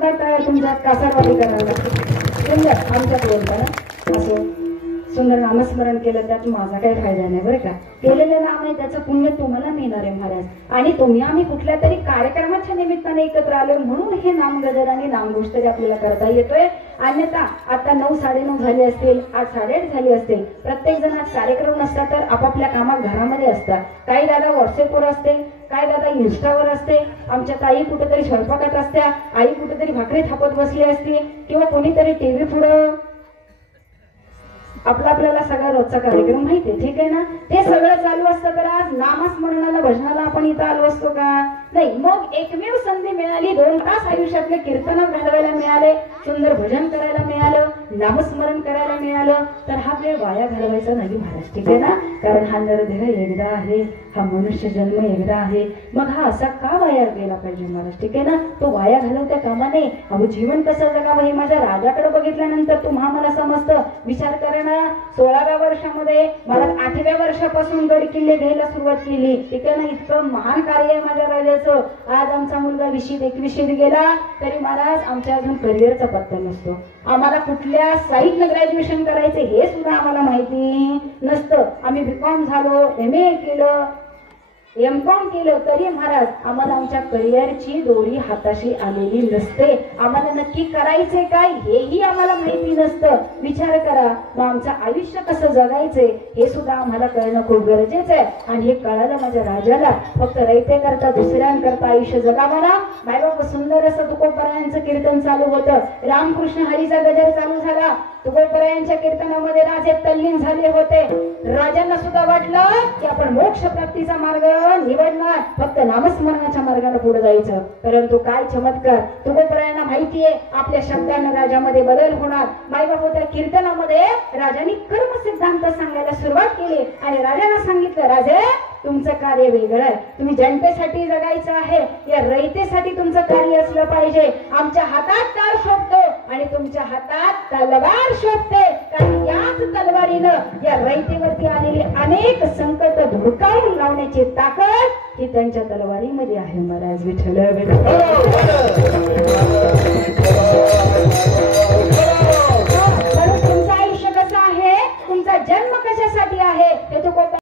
तुमच्या कासारवाडी करायला सुंदर आमच्यात बोलताना असं सुंदर नामस्मरण केलं त्यात माझा काही फायदा नाही बरं का. केलेलं नाम आहे त्याचं पुण्य तुम्हाला मिळणार आहे महाराज. आणि तुम्ही आम्ही कुठल्या तरी कार्यक्रमाच्या निमित्ताने एकत्र आलो म्हणून हे नामगजर आणि नामगोष्ट आपल्याला करता येतोय. अन्यथा आता 9 साडेनऊ झाले असतील, 8 साडेआठ झाली असतील, प्रत्येक जण आज कार्यक्रम नसता तर आपापल्या कामात घरामध्ये असतात. काही दादा व्हॉट्सअपवर असते, काय दादा इन्स्टावर असते, आमच्या ताई कुठेतरी स्वयंपाकात असत्या, आई कुठेतरी भाकरी थापत बसली असते, किंवा कोणीतरी टीव्ही पुढं आपल्याला सगळा रोजचा कार्यक्रम माहितीये. ठीक आहे ना. ते सगळं चालू असतं तर आज नामस्मरणाला भजनाला आपण इथं आलो असतो का? नाही. मग एकमेव संधी मिळाली, 2 तास आयुष्यातले कीर्तनात घालवायला मिळाले, सुंदर भजन करायला मिळालं, नामस्मरण करायला मिळालं, तर हा वेळ वाया घालवायचा नाही महाराज. ठीक आहे ना. कारण हा नरदेह एकदा आहे, हा मनुष्य जन्म एकदा आहे, मग हा असा का वाया गेला पाहिजे महाराज. ठीक आहे ना. तो वाया घालवत्या कामा नये. अहो जीवन कसं जगावं हे माझ्या राजाकडे बघितल्यानंतर तुम्हा मला समजतं. विचार करा ना, 16व्या वर्षामध्ये मला 8व्या वर्षापासून गड किल्ले घ्यायला सुरुवात केली. ठीक आहे ना. इतकं महान कार्य आहे माझ्या राजाचं. आज आमचा मुलगा 20वीत गेला तरी महाराज आमच्या अजून करिअरचा पत्ता नसतो. आम्हाला कुठल्या साईडनं ग्रॅज्युएशन करायचं हे सुद्धा आम्हाला माहिती नसतं. आम्ही बीकॉम झालो, MA केलं, MCOM केलं तरी महाराज आम्हाला आमच्या करिअरची दोरी हाताशी आलेली नसते. आम्हाला नक्की करायचंय काय हेही आम्हाला माहिती नसतं. विचार करा, मग आमचं आयुष्य कसं जगायचंय हे सुद्धा आम्हाला कळणं खूप गरजेचं आहे. आणि हे कळालं माझ्या राजाला. फक्त रयते करता दुसऱ्यांकरता आयुष्य जगावं ना. मायबाप सुंदर असं तुकोबरायांचं कीर्तन चालू होतं, रामकृष्ण हरीचा गजर चालू झाला. तुकोबरायांच्या कीर्तनामध्ये राजे तल्लीन झाले होते. राजांना सुद्धा वाटलं की आपण मोक्ष प्राप्तीचा मार्ग निवडणार, फक्त नामस्मरणाच्या मार्गाने पुढे जायचं. परंतु काय चमत्कार, तुकोबरायांना माहितीये आपल्या शब्दाने राजामध्ये बदल होणार. मायबाप त्या कीर्तनामध्ये राजांनी कर्म सिद्धांत सांगायला सुरुवात केली आणि राजांना सांगितलं, राजे तुमचं कार्य वेगळं आहे. तुम्ही जनतेसाठी जगायचं आहे, या रयतेसाठी तुमचं कार्य असलं पाहिजे. आमच्या हातात टाळ शोभतो आणि तुमच्या हातात तलवार शोभते. कारण याच तलवारीनं या रयतेवरती आलेली अनेक संकट धुडकावून लावण्याची ताकद ही त्यांच्या तलवारीमध्ये आहे महाराज. विठ्ठल विठ्ठल.